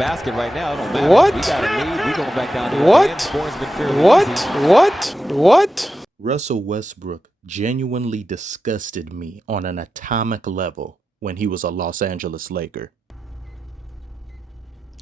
basket right now. It don't matter. What? We got a lead. We going back down here. What? Scoring's been fairly easy. What? Russell Westbrook genuinely disgusted me on an atomic level when he was a Los Angeles Laker.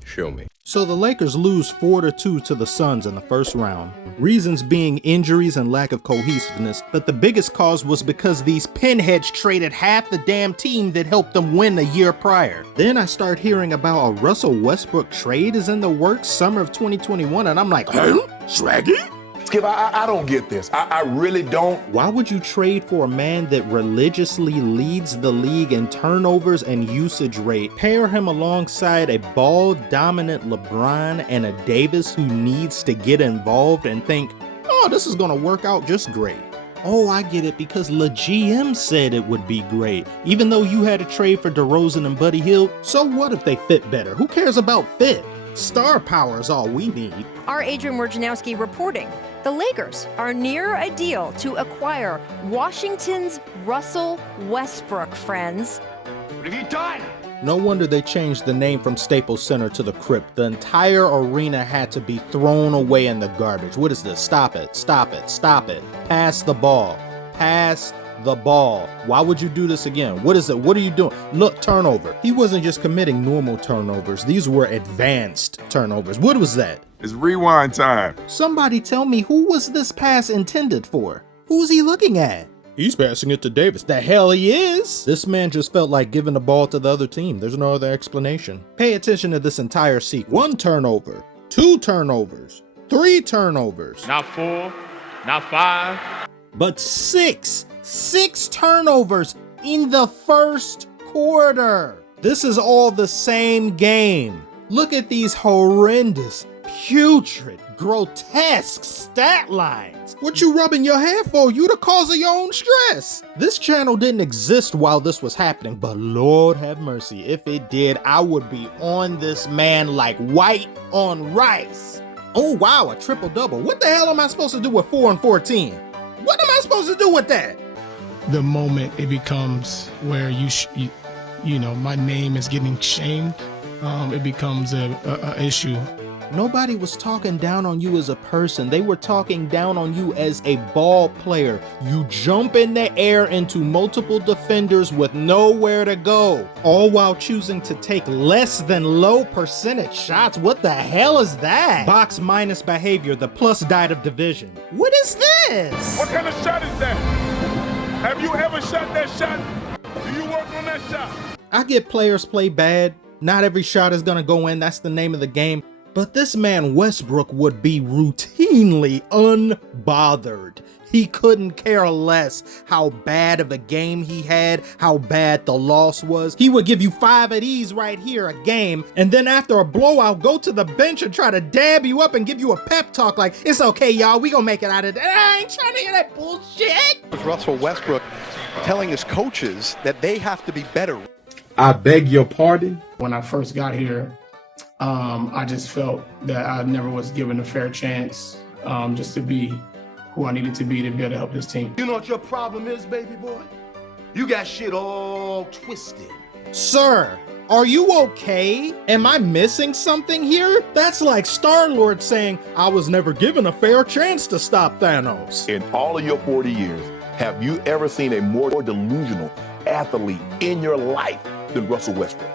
Show me. So the Lakers lose 4-2 to the Suns in the first round. Reasons being injuries and lack of cohesiveness, but the biggest cause was because these pinheads traded half the damn team that helped them win a year prior. Then I start hearing about a Russell Westbrook trade is in the works summer of 2021, and I'm like, huh? Swaggy? Skip, I don't get this. I really don't. Why would you trade for a man that religiously leads the league in turnovers and usage rate, pair him alongside a ball-dominant LeBron and a Davis who needs to get involved and think, oh, this is gonna work out just great? Oh, I get it, because the GM said it would be great, even though you had a trade for Derozen and Buddy Hield. So what if they fit better? Who cares about fit? Star power is all we need. Our Adrian Wojnarowski reporting. The Lakers are near a deal to acquire Washington's Russell Westbrook, friends. What have you done? No wonder they changed the name from Staples Center to the Crypt. The entire arena had to be thrown away in the garbage. What is this? Stop it. Stop it. Stop it. Pass the ball. Pass the ball. Why would you do this again? What is it? What are you doing? Look, turnover. He wasn't just committing normal turnovers. These were advanced turnovers. What was that? It's rewind time. Somebody tell me, who was this pass intended for? Who's he looking at? He's passing it to Davis. The hell he is! This man just felt like giving the ball to the other team. There's no other explanation. Pay attention to this entire sequence. 1 turnover, 2 turnovers, 3 turnovers. Not 4, not 5. But 6 turnovers in the first quarter. This is all the same game. Look at these horrendous, putrid, grotesque stat lines. What you rubbing your hair for? You the cause of your own stress. This channel didn't exist while this was happening, but Lord have mercy, if it did, I would be on this man like white on rice. Oh wow, a triple-double. What the hell am I supposed to do with 4 and 14? What am I supposed to do with that? The moment it becomes where you know, my name is getting shamed, it becomes a issue. Nobody was talking down on you as a person. They were talking down on you as a ball player. You jump in the air into multiple defenders with nowhere to go, all while choosing to take less than low percentage shots. What the hell is that? Box minus behavior, the plus diet of division. What is this? What kind of shot is that? Have you ever shot that shot? Do you work on that shot? I get players play bad. Not every shot is gonna go in. That's the name of the game. But this man Westbrook would be routinely unbothered. He couldn't care less how bad of a game he had, how bad the loss was. He would give you 5 of these right here a game, and then after a blowout, go to the bench and try to dab you up and give you a pep talk like, it's okay, y'all, we gonna make it out of there. I ain't trying to hear that bullshit. Russell Westbrook telling his coaches that they have to be better. I beg your pardon? When I first got here, I just felt that I never was given a fair chance just to be who I needed to be able to help this team. You know what your problem is, baby boy? You got shit all twisted. Sir, are you okay? Am I missing something here? That's like Star-Lord saying, I was never given a fair chance to stop Thanos. In all of your 40 years, have you ever seen a more delusional athlete in your life than Russell Westbrook?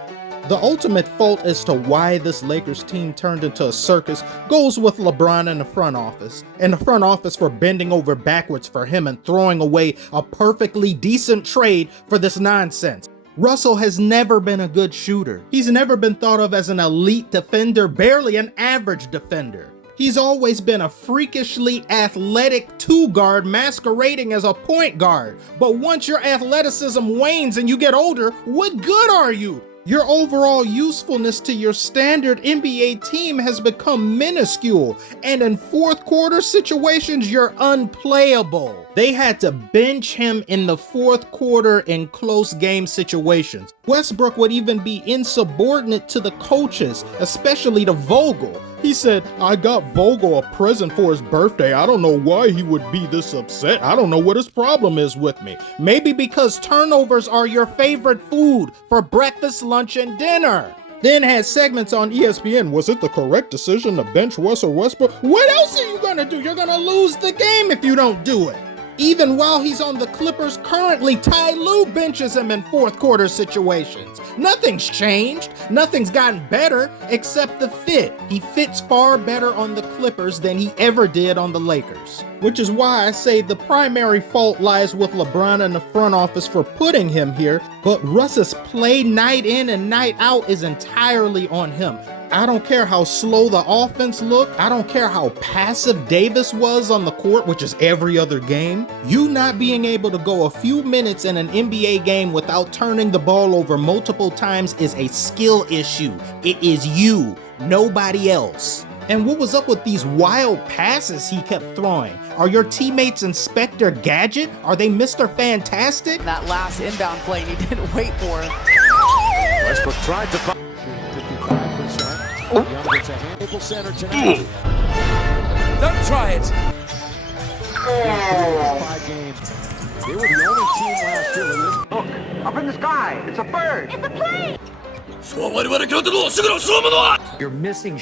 The ultimate fault as to why this Lakers team turned into a circus goes with LeBron and the front office. And the front office for bending over backwards for him and throwing away a perfectly decent trade for this nonsense. Russell has never been a good shooter. He's never been thought of as an elite defender, barely an average defender. He's always been a freakishly athletic 2-guard masquerading as a point guard. But once your athleticism wanes and you get older, what good are you? Your overall usefulness to your standard NBA team has become minuscule, and in fourth quarter situations, you're unplayable. They had to bench him in the fourth quarter in close game situations. Westbrook would even be insubordinate to the coaches, especially to Vogel. He said, I got Vogel a present for his birthday. I don't know why he would be this upset. I don't know what his problem is with me. Maybe because turnovers are your favorite food for breakfast, lunch, and dinner. Then had segments on ESPN. Was it the correct decision to bench Russell Westbrook? What else are you gonna do? You're gonna lose the game if you don't do it. Even while he's on the Clippers, currently Ty Lue benches him in fourth quarter situations. Nothing's changed. Nothing's gotten better except the fit. He fits far better on the Clippers than he ever did on the Lakers. Which is why I say the primary fault lies with LeBron and the front office for putting him here, but Russ's play night in and night out is entirely on him. I don't care how slow the offense looked. I don't care how passive Davis was on the court, which is every other game. You not being able to go a few minutes in an NBA game without turning the ball over multiple times is a skill issue. It is you, nobody else. And what was up with these wild passes he kept throwing? Are your teammates Inspector Gadget? Are they Mr. Fantastic? That last inbound play, he didn't wait for it. Westbrook tried to find 55%. Young gets a handful center tonight. Don't try it. 5 games. They were the only team last year with this. Look, up in the sky. It's a bird. It's a plane. You're missing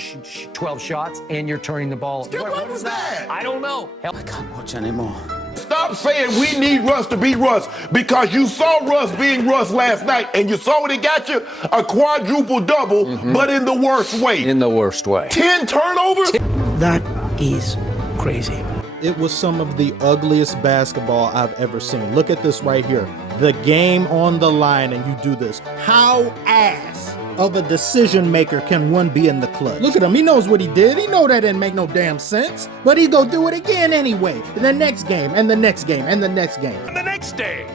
12 shots and you're turning the ball. What was that? I don't know. Hell, I can't watch anymore. Stop saying we need Russ to be Russ, because you saw Russ being Russ last night and you saw what he got you, a quadruple double, but in the worst way. In the worst way. 10 turnovers? That is crazy. It was some of the ugliest basketball I've ever seen. Look at this right here. The game on the line and you do this. How ass of a decision maker can one be in the clutch? Look at him. He knows what he did. He know that didn't make no damn sense. But he go do it again anyway. The next game and the next game and the next game. And the next day.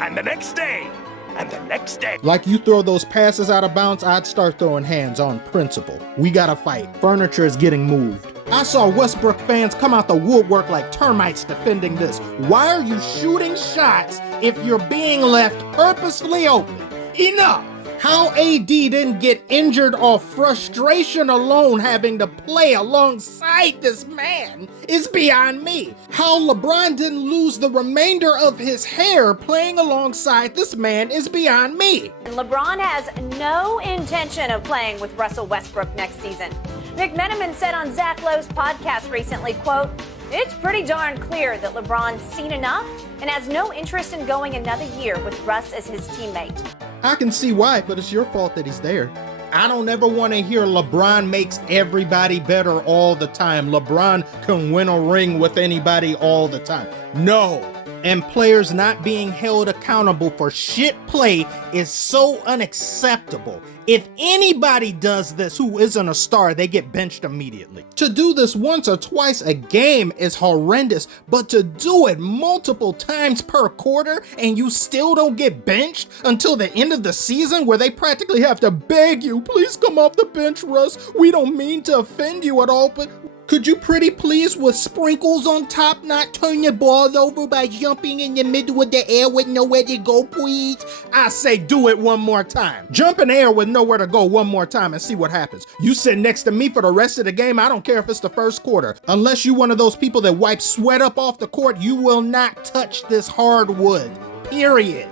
And the next day. And the next day. Like you throw those passes out of bounds, I'd start throwing hands on principle. We gotta fight. Furniture is getting moved. I saw Westbrook fans come out the woodwork like termites defending this. Why are you shooting shots if you're being left purposefully open? Enough! How AD didn't get injured off frustration alone having to play alongside this man is beyond me. How LeBron didn't lose the remainder of his hair playing alongside this man is beyond me. LeBron has no intention of playing with Russell Westbrook next season. McMenamin said on Zach Lowe's podcast recently, quote, "It's pretty darn clear that LeBron's seen enough and has no interest in going another year with Russ as his teammate." I can see why, but it's your fault that he's there. I don't ever want to hear LeBron makes everybody better all the time. LeBron can win a ring with anybody all the time. No. And players not being held accountable for shit play is so unacceptable. If anybody does this who isn't a star, they get benched immediately. To do this once or twice a game is horrendous, but to do it multiple times per quarter and you still don't get benched until the end of the season where they practically have to beg you, please come off the bench, Russ. We don't mean to offend you at all, but could you pretty please with sprinkles on top not turn your ball over by jumping in the middle of the air with nowhere to go, please? I say do it one more time. Jump in the air with nowhere to go one more time and see what happens. You sit next to me for the rest of the game, I don't care if it's the first quarter. Unless you're one of those people that wipe sweat up off the court, you will not touch this hardwood. Period.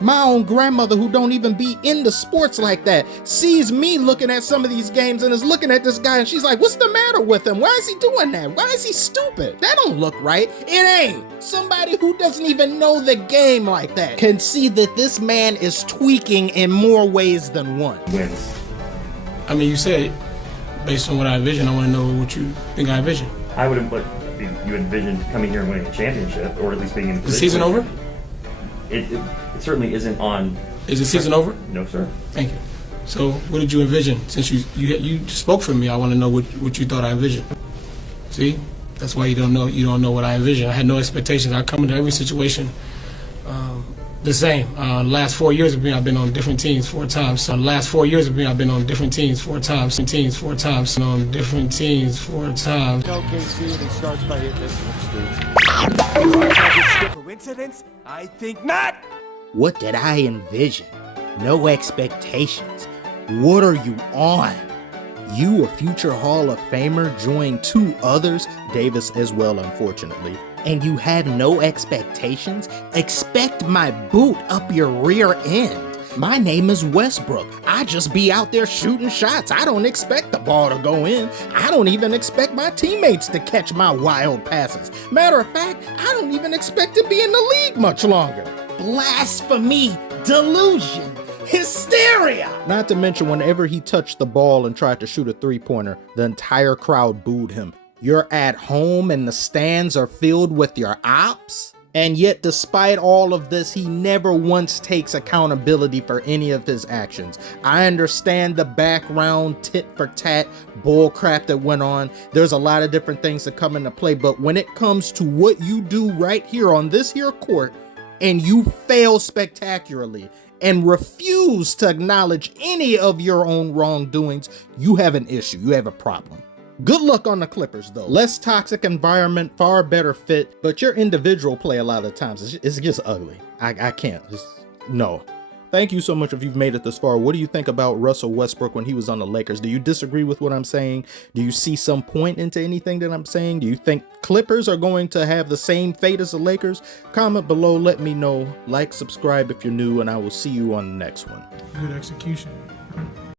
My own grandmother, who don't even be into sports like that, sees me looking at some of these games and is looking at this guy and she's like, what's the matter with him? Why is he doing that? Why is he stupid? That don't look right. It ain't. Somebody who doesn't even know the game like that can see that this man is tweaking in more ways than one. Yes. I mean, you said, based on what I envision, I want to know what you think I envision. I would have, you envisioned coming here and winning a championship, or at least being in the Is the season over? It certainly isn't on. Is the season over? No, sir. Thank you. So, what did you envision? Since you spoke for me, I want to know what you thought I envisioned. See, that's why you don't know what I envisioned. I had no expectations. I come into every situation the same. Last 4 years of me, I've been on different teams 4 times. So last 4 years of me, I've been on different teams 4 times. On different teams 4 times. OKC, and he starts by hitting this one. Coincidence? I think not. What did I envision? No expectations. What are you on? You, a future Hall of Famer, joined 2 others, Davis as well, unfortunately, and you had no expectations? Expect my boot up your rear end. My name is Westbrook. I just be out there shooting shots. I don't expect the ball to go in. I don't even expect my teammates to catch my wild passes. Matter of fact, I don't even expect to be in the league much longer. Blasphemy, delusion, hysteria. Not to mention whenever he touched the ball and tried to shoot a three-pointer, the entire crowd booed him. You're at home and the stands are filled with your ops? And yet, despite all of this, he never once takes accountability for any of his actions. I understand the background tit-for-tat bullcrap that went on. There's a lot of different things that come into play, but when it comes to what you do right here on this here court, and you fail spectacularly and refuse to acknowledge any of your own wrongdoings, you have an issue, you have a problem. Good luck on the Clippers, though. Less toxic environment, far better fit, but your individual play a lot of times, it's just ugly. I can't, no. Thank you so much if you've made it this far. What do you think about Russell Westbrook when he was on the Lakers? Do you disagree with what I'm saying? Do you see some point into anything that I'm saying? Do you think Clippers are going to have the same fate as the Lakers? Comment below, let me know. Like, subscribe if you're new, and I will see you on the next one. Good execution.